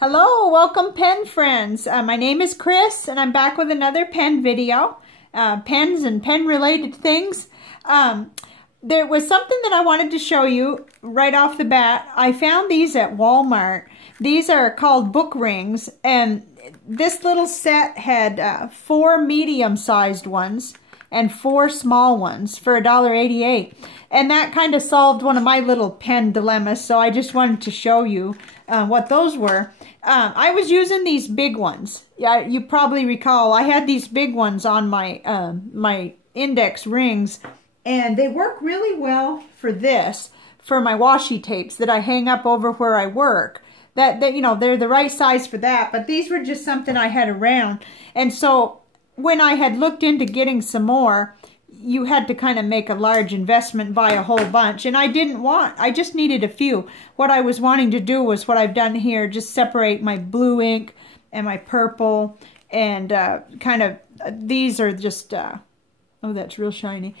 Hello, welcome pen friends. My name is Chris and I'm back with another pen video. Pens and pen related things. There was something that I wanted to show you right off the bat. I found these at Walmart. These are called book rings, and this little set had 4 medium-sized ones and 4 small ones for $1.88. And that kind of solved one of my little pen dilemmas, so I just wanted to show you what those were. I was using these big ones. Yeah, you probably recall I had these big ones on my my index rings, and they work really well for this, for my washi tapes that I hang up over where I work. That you know, they're the right size for that, but these were just something I had around. And so when I had looked into getting some more, you had to kind of make a large investment, buy a whole bunch, and I just needed a few. What I was wanting to do was what I've done here, just separate my blue ink and my purple, and these are just, oh, that's real shiny.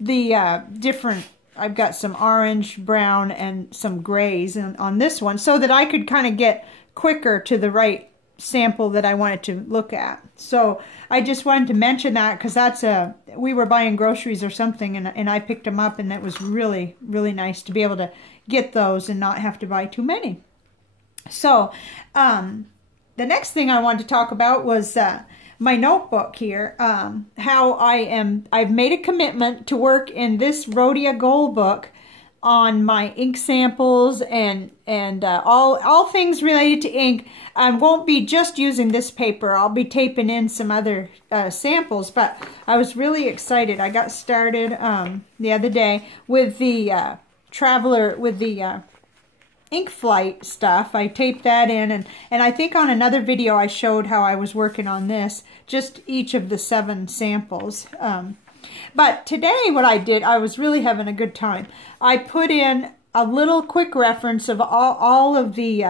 The different, I've got some orange, brown, and some grays on this one, so that I could kind of get quicker to the right sample that I wanted to look at. So I just wanted to mention that because that's we were buying groceries or something, and I picked them up, and that was really, really nice to be able to get those and not have to buy too many. So the next thing I wanted to talk about was my notebook here. How I've made a commitment to work in this Rhodia Gold book on my ink samples and all things related to ink. I won't be just using this paper. I'll be taping in some other samples, but I was really excited. I got started the other day with the Traveler, with the ink flight stuff. I taped that in, and I think on another video I showed how I was working on this, just each of the 7 samples. But today what I did, I was really having a good time. I put in a little quick reference of all of the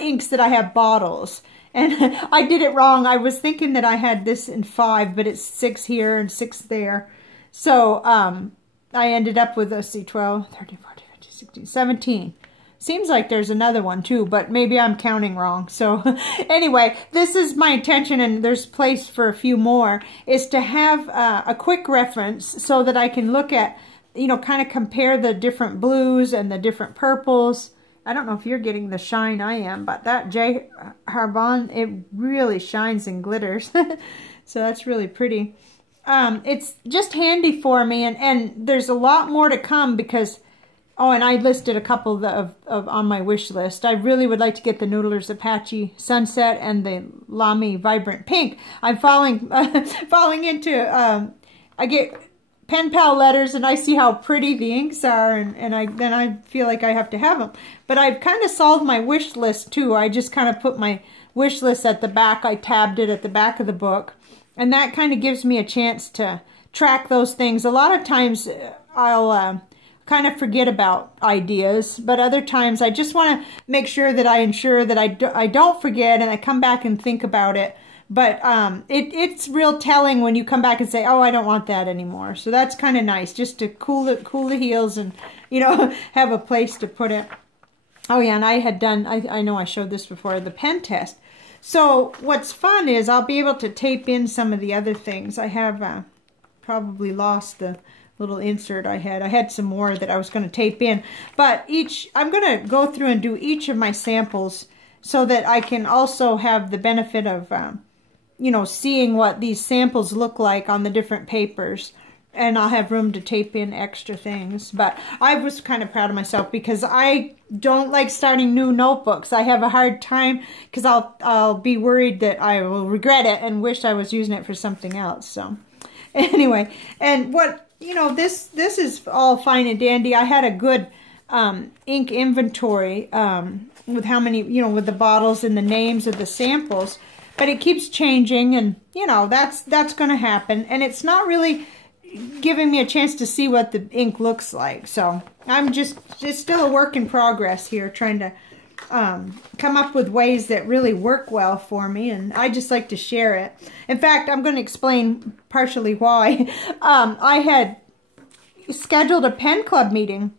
inks that I have bottles. And I did it wrong. I was thinking that I had this in 5, but it's 6 here and 6 there. So I ended up with, let's see, 12, 13, 14, 15, 16, 17. Seems like there's another one too, but maybe I'm counting wrong. So anyway, this is my intention, and there's place for a few more, is to have a quick reference so that I can look at, you know, kind of compare the different blues and the different purples. I don't know if you're getting the shine I am, but that J. Harbon, it really shines and glitters. So that's really pretty. It's just handy for me, and there's a lot more to come because, oh, and I listed a couple of on my wish list. I really would like to get the Noodler's Apache Sunset and the Lamy Vibrant Pink. I'm falling into, I get pen pal letters and I see how pretty the inks are, and then I feel like I have to have them. But I've kind of solved my wish list too. I just kind of put my wish list at the back. I tabbed it at the back of the book, and that kind of gives me a chance to track those things. A lot of times I'll kind of forget about ideas, but other times I just want to make sure that I ensure that I don't forget, and I come back and think about it. But it's real telling when you come back and say, oh, I don't want that anymore. So that's kind of nice, just to cool the heels and, you know, have a place to put it. Oh yeah, and I had done, I know I showed this before, the pen test. So what's fun is I'll be able to tape in some of the other things. I have probably lost the little insert I had. I had some more that I was going to tape in, but I'm going to go through and do each of my samples so that I can also have the benefit of, you know, seeing what these samples look like on the different papers, and I'll have room to tape in extra things. But I was kind of proud of myself because I don't like starting new notebooks. I have a hard time because I'll be worried that I will regret it and wish I was using it for something else. So anyway, and what, you know, this is all fine and dandy. I had a good ink inventory with how many, you know, with the bottles and the names of the samples, but it keeps changing, and, you know, that's going to happen, and it's not really giving me a chance to see what the ink looks like. So it's still a work in progress here, trying to come up with ways that really work well for me, and I just like to share it. In fact, I'm going to explain partially why. I had scheduled a pen club meeting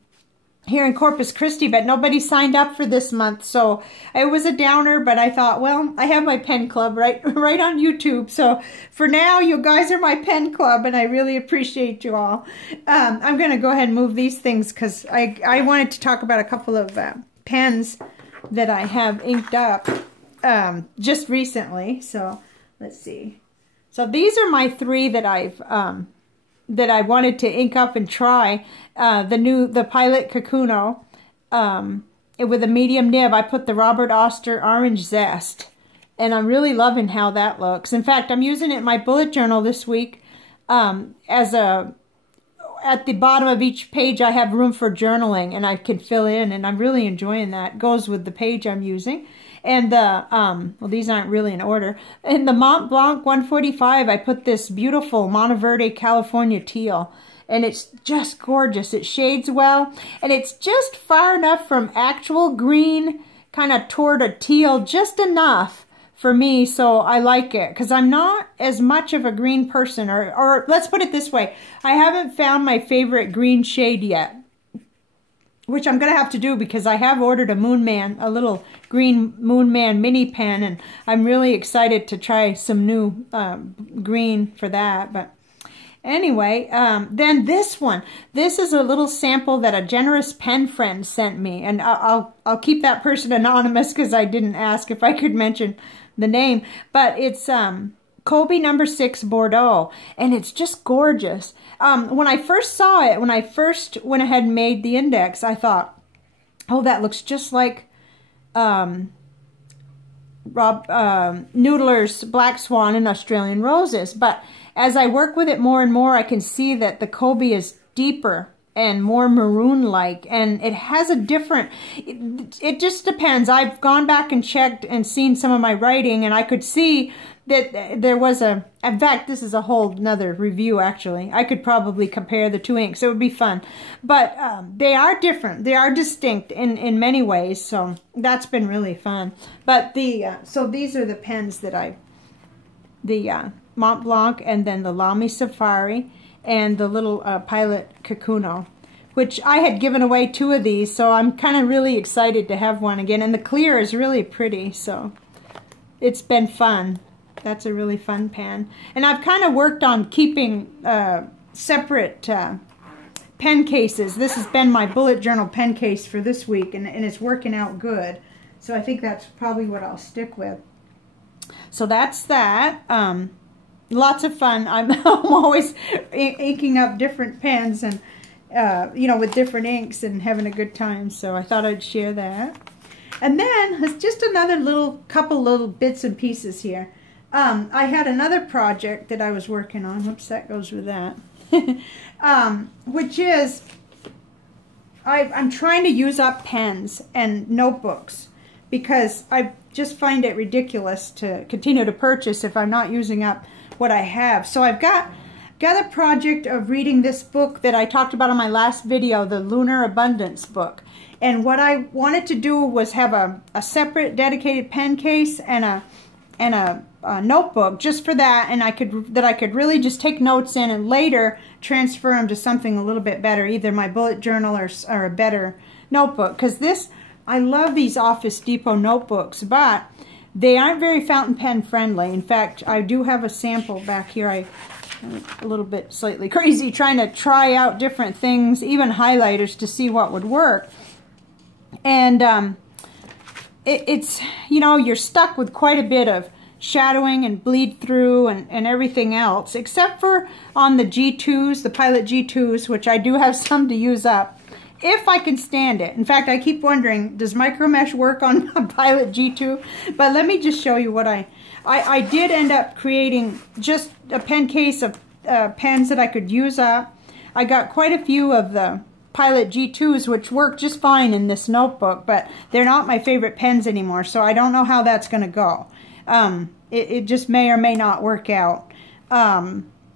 here in Corpus Christi, but nobody signed up for this month, so it was a downer. But I thought, well, I have my pen club right on YouTube, so for now you guys are my pen club, and I really appreciate you all. I'm gonna go ahead and move these things because I wanted to talk about a couple of pens that I have inked up just recently. So let's see. So these are my 3 that I wanted to ink up and try. The Pilot Kakuno with a medium nib. I put the Robert Oster Orange Zest, and I'm really loving how that looks. In fact, I'm using it in my bullet journal this week at the bottom of each page I have room for journaling, and I can fill in, and I'm really enjoying that. It goes with the page I'm using. And the, well, these aren't really in order. In the Mont Blanc 145, I put this beautiful Monteverde California teal. And it's just gorgeous. It shades well. And it's just far enough from actual green kind of toward a teal, just enough for me. So I like it because I'm not as much of a green person. Or let's put it this way. I haven't found my favorite green shade yet, which I'm going to have to do because I have ordered a Moon Man, a little green Moon Man mini pen, and I'm really excited to try some new green for that. But anyway, then this one. This is a little sample that a generous pen friend sent me, and I'll keep that person anonymous because I didn't ask if I could mention the name. But it's Kobe No. 6 Bordeaux, and it's just gorgeous. When I first saw it, when I first went ahead and made the index, I thought, oh, that looks just like Rob Noodler's Black Swan and Australian Roses. But as I work with it more and more, I can see that the Kobe is deeper and more maroon-like, and it has a different, it just depends. I've gone back and checked and seen some of my writing, and I could see that there was in fact, this is a whole nother review actually. I could probably compare the 2 inks. It would be fun. But they are different. They are distinct in many ways, so that's been really fun. But so these are the pens that the Mont Blanc, and then the Lamy Safari, and the little Pilot Kakuno, which I had given away 2 of these, so I'm kind of really excited to have one again. And the clear is really pretty, so it's been fun. That's a really fun pen. And I've kind of worked on keeping separate pen cases. This has been my bullet journal pen case for this week, and it's working out good. So I think that's probably what I'll stick with. So that's that. Lots of fun. I'm always inking up different pens and, you know, with different inks and having a good time. So I thought I'd share that. And then there's just another couple little bits and pieces here. I had another project that I was working on. Whoops, that goes with that. Which is, I'm trying to use up pens and notebooks because I just find it ridiculous to continue to purchase if I'm not using up what I have. So I've got a project of reading this book that I talked about in my last video, the Lunar Abundance book. And what I wanted to do was have a separate dedicated pen case and a notebook just for that, and I could really just take notes in and later transfer them to something a little bit better, either my bullet journal or a better notebook. Because I love these Office Depot notebooks, but they aren't very fountain pen friendly. In fact, I do have a sample back here. I'm a little bit slightly crazy trying to try out different things, even highlighters, to see what would work. And it's, you know, you're stuck with quite a bit of shadowing and bleed through and everything else, except for on the G2s, the Pilot G2s, which I do have some to use up, if I can stand it. In fact, I keep wondering, does micromesh work on a Pilot G2? But let me just show you what I did end up creating just a pen case of pens that I could use up. I got quite a few of the Pilot G2s, which work just fine in this notebook, but they're not my favorite pens anymore, so I don't know how that's going to go. It just may or may not work out.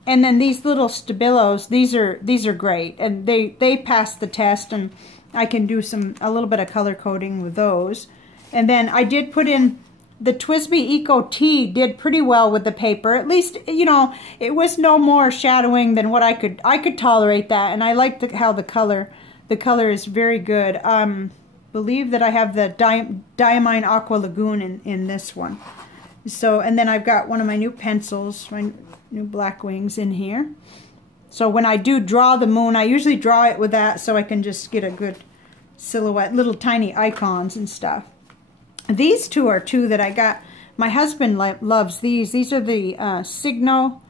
And then these little Stabilos, these are great, and they pass the test, and I can do a little bit of color coding with those. And then I did put in the TWSBI Eco T, did pretty well with the paper. At least, you know, it was no more shadowing than what I could tolerate that, and I liked how the color The color is very good. Believe that I have the Diamine Aqua Lagoon in this one. So, and then I've got one of my new pencils, my new black wings in here. So when I do draw the moon, I usually draw it with that so I can just get a good silhouette, little tiny icons and stuff. These two are two that I got. My husband loves these. These are the Signo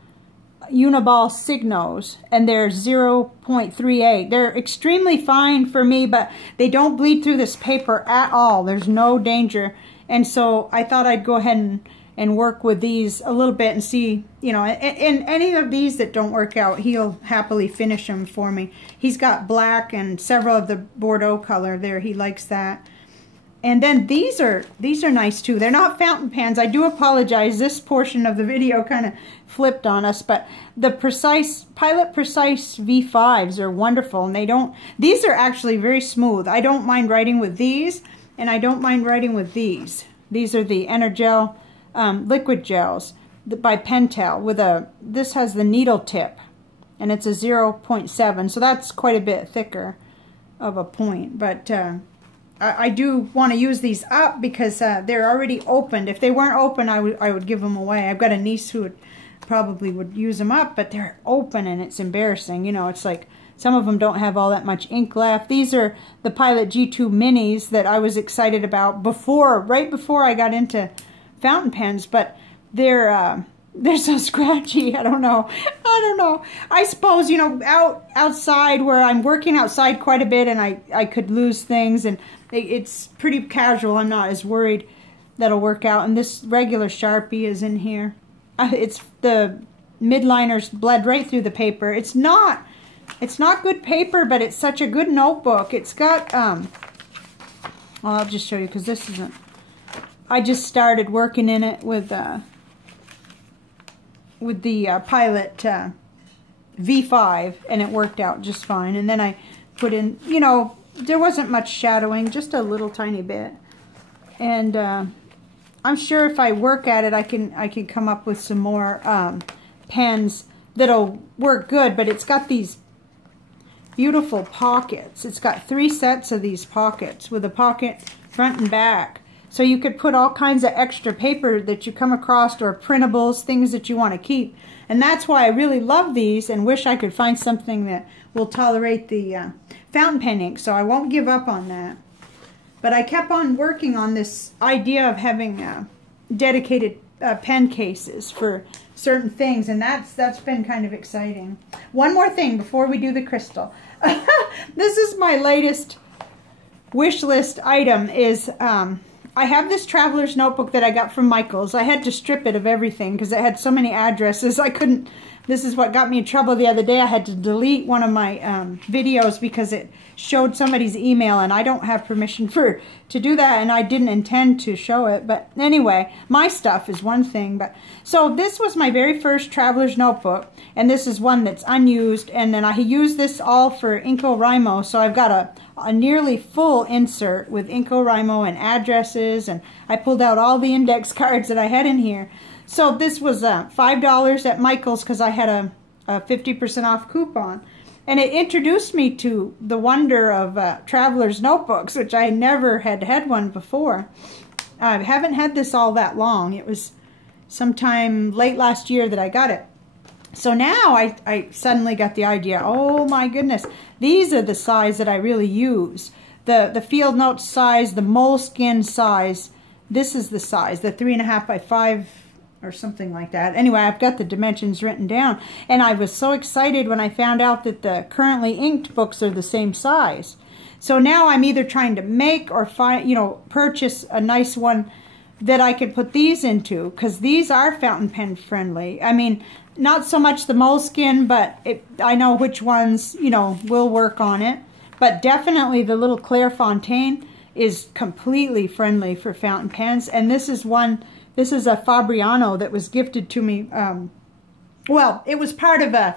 Uniball Signos, and they're 0.38. They're extremely fine for me, but they don't bleed through this paper at all. There's no danger. And so I thought I'd go ahead and work with these a little bit and see, you know, and any of these that don't work out, he'll happily finish them for me. He's got black and several of the Bordeaux color there. He likes that. And then these are nice too. They're not fountain pens. I do apologize. This portion of the video kind of flipped on us, but the Pilot Precise V5s are wonderful, and these are actually very smooth. I don't mind writing with these, and I don't mind writing with these. These are the Energel liquid gels by Pentel this has the needle tip, and it's a 0.7, so that's quite a bit thicker of a point, but I do want to use these up because they're already opened. If they weren't open, I would give them away. I've got a niece who probably would use them up, but they're open and it's embarrassing. You know, it's like some of them don't have all that much ink left. These are the Pilot G2 Minis that I was excited about right before I got into fountain pens, but they're so scratchy. I don't know. I suppose, you know, outside where I'm working outside quite a bit, and I could lose things, and it's pretty casual. I'm not as worried that'll work out. And this regular Sharpie is in here. It's the midliners bled right through the paper. It's not good paper, but it's such a good notebook. It's got well, I'll just show you because this isn't. I just started working in it with the Pilot V5, and it worked out just fine. And then I put in, you know, there wasn't much shadowing, just a little tiny bit. And I'm sure if I work at it, I can come up with some more pens that'll work good. But it's got these beautiful pockets. It's got 3 sets of these pockets with a pocket front and back. So you could put all kinds of extra paper that you come across, or printables, things that you want to keep. And that's why I really love these and wish I could find something that will tolerate the fountain pen ink. So I won't give up on that. But I kept on working on this idea of having dedicated pen cases for certain things. And that's been kind of exciting. One more thing before we do the crystal. This is my latest wish list item is... I have this traveler's notebook that I got from Michael's. I had to strip it of everything because it had so many addresses. I couldn't, this is what got me in trouble the other day. I had to delete one of my videos because it showed somebody's email, and I don't have permission to do that, and I didn't intend to show it. But anyway, my stuff is one thing. But so this was my very first traveler's notebook, and this is one that's unused, and then I used this all for NaCoWriMo, so I've got a nearly full insert with NaCoWriMo and addresses, and I pulled out all the index cards that I had in here. So this was $5 at Michael's because I had a 50% off coupon. And it introduced me to the wonder of traveler's notebooks, which I never had one before. I haven't had this all that long. It was sometime late last year that I got it. So now I suddenly got the idea, oh my goodness, these are the size that I really use. The Field Notes size, the Moleskine size, this is the size, the 3.5 by 5 or something like that. Anyway, I've got the dimensions written down, and I was so excited when I found out that the currently inked books are the same size. So now I'm either trying to make or find, purchase a nice one that I could put these into, because these are fountain pen friendly. I mean, not so much the Moleskine, but I know which ones, will work on it. But definitely the little Clairefontaine is completely friendly for fountain pens. And this is a Fabriano that was gifted to me. Well, it was part of a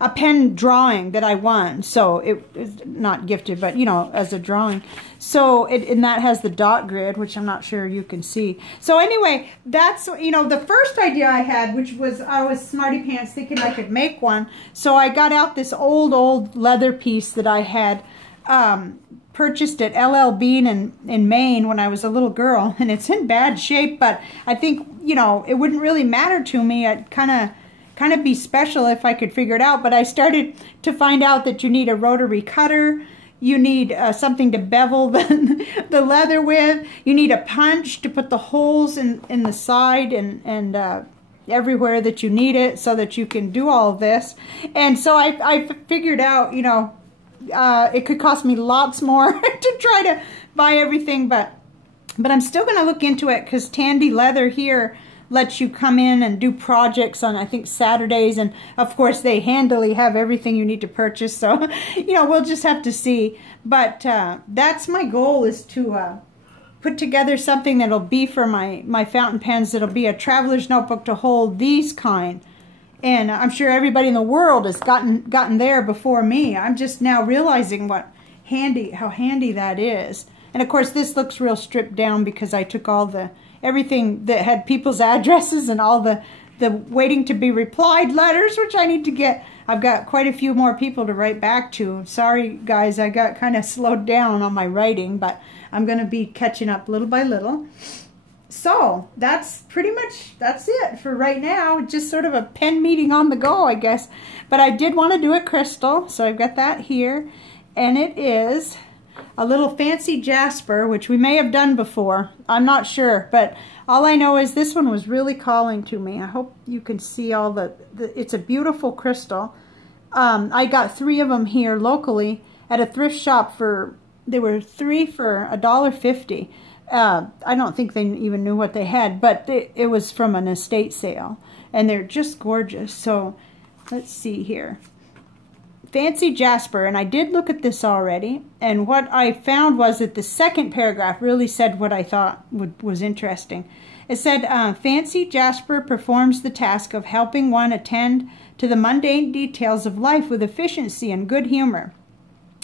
a pen drawing that I won. So it was not gifted, but, you know, as a drawing. So, and that has the dot grid, which I'm not sure you can see. So anyway, that's, you know, the first idea I had, which was, I was smarty pants thinking I could make one. So I got out this old leather piece that I had purchased at LL Bean in Maine when I was a little girl, and it's in bad shape, but I think, you know, it wouldn't really matter to me. I'd kind of be special if I could figure it out. But I started to find out that you need a rotary cutter, you need something to bevel the leather with, you need a punch to put the holes in the side and everywhere that you need it so that you can do all of this. And so I figured out, you know, it could cost me lots more to try to buy everything, but I'm still going to look into it, because Tandy Leather here lets you come in and do projects on, I think, Saturdays, and of course they handily have everything you need to purchase, so you know, we'll just have to see. But that's my goal, is to put together something that'll be for my fountain pens. That'll be a traveler's notebook to hold these kind. And I'm sure everybody in the world has gotten there before me. I'm just now realizing how handy that is. And of course, this looks real stripped down because I took all everything that had people's addresses and all the waiting to be replied letters, which I need to get. I've got quite a few more people to write back to. Sorry guys, I got kind of slowed down on my writing, but I'm going to be catching up little by little. So that's it for right now. Just sort of a pen meeting on the go, I guess. But I did want to do a crystal, so I've got that here. And it is a little Fancy Jasper, which we may have done before. I'm not sure, but all I know is this one was really calling to me. I hope you can see all it's a beautiful crystal. I got 3 of them here locally at a thrift shop they were 3 for $1.50. I don't think they even knew what they had, but it was from an estate sale, and they're just gorgeous. So let's see here. Fancy Jasper, and I did look at this already, and what I found was that the second paragraph really said what I thought was interesting. It said, Fancy Jasper performs the task of helping one attend to the mundane details of life with efficiency and good humor.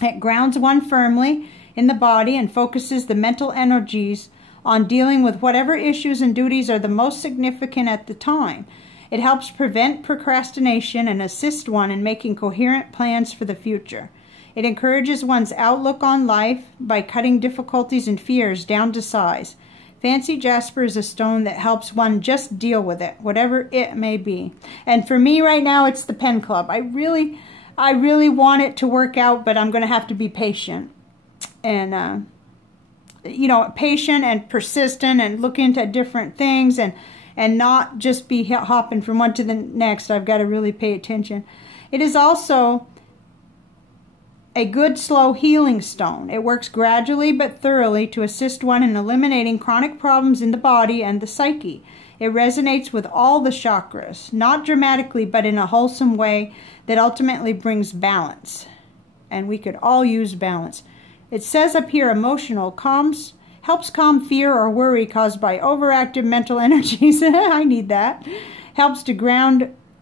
It grounds one firmly in the body and focuses the mental energies on dealing with whatever issues and duties are the most significant at the time. It helps prevent procrastination and assist one in making coherent plans for the future. It encourages one's outlook on life by cutting difficulties and fears down to size. Fancy Jasper is a stone that helps one just deal with it, whatever it may be. And for me right now, it's the pen club. I really want it to work out, but I'm going to have to be patient. And, you know, patient and persistent and look into different things and not just be hopping from one to the next. I've got to really pay attention. It is also a good slow healing stone. It works gradually but thoroughly to assist one in eliminating chronic problems in the body and the psyche. It resonates with all the chakras, not dramatically, but in a wholesome way that ultimately brings balance. And we could all use balance. It says up here, emotional, helps calm fear or worry caused by overactive mental energies. I need that.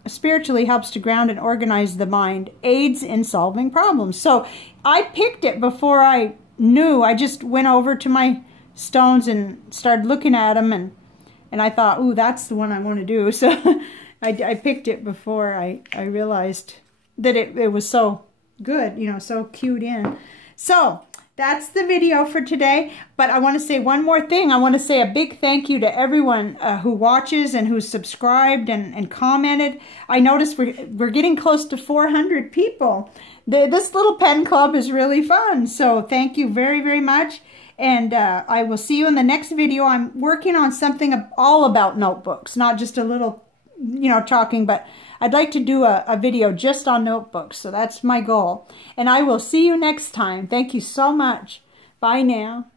Spiritually helps to ground and organize the mind, aids in solving problems. So I picked it before I knew. I just went over to my stones and started looking at them, and I thought, ooh, that's the one I want to do. So I picked it before I realized that it was so good, you know, so cued in. So that's the video for today, but I want to say one more thing. I want to say a big thank you to everyone who watches and who's subscribed and commented. I noticed we're getting close to 400 people. This little pen club is really fun, so thank you very, very much, and I will see you in the next video. I'm working on something all about notebooks, not just a little, you know, talking, but I'd like to do a video just on notebooks, so that's my goal. And I will see you next time. Thank you so much. Bye now.